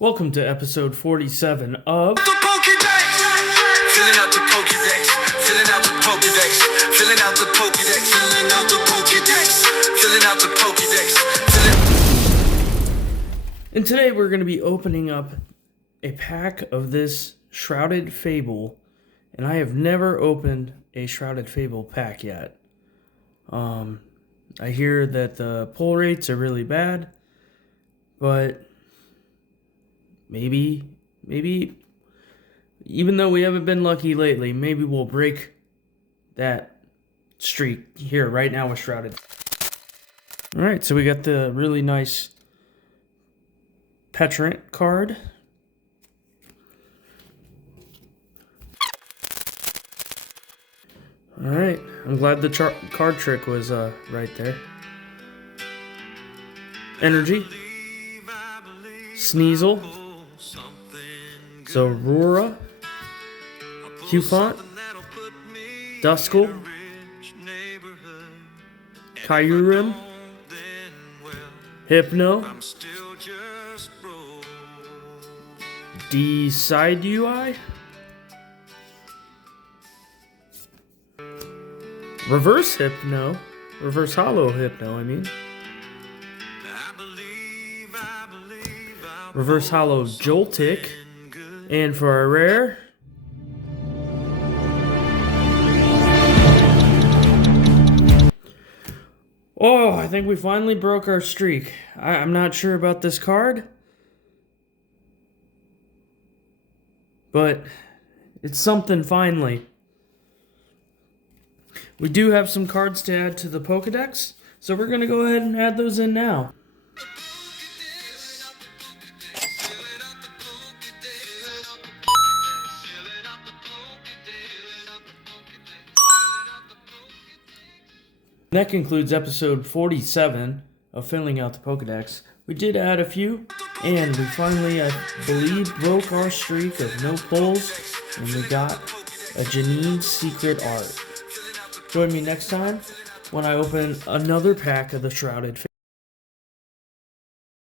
Welcome to episode 47 of The Pokedex! Filling out the Pokedex. Filling out the Pokedex. Filling out the Pokedex. Filling out the Pokedex. Filling out the Pokedex. And today we're going to be opening up a pack of this Shrouded Fable. And I have never opened a Shrouded Fable pack yet. I hear that the pull rates are really bad. But maybe, even though we haven't been lucky lately, maybe we'll break that streak here right now with Shrouded. Alright, so we got the really nice Petrant card. Alright, I'm glad the card trick was right there. Energy. Sneasel. Zorora. Cufant. Duskull. Kyurem. Hypno. Decidui. Reverse Hypno. Reverse Hollow Hypno, I mean. Reverse Hollow Joltik. And for our rare, oh, I think we finally broke our streak. I'm not sure about this card, but it's something finally. We do have some cards to add to the Pokedex, so we're going to go ahead and add those in now. That concludes episode 47 of Filling Out the Pokedex. We did add a few, and we finally, I believe, broke our streak of no pulls, and we got a Janine's Secret Art. Join me next time when I open another pack of the Shrouded Fable.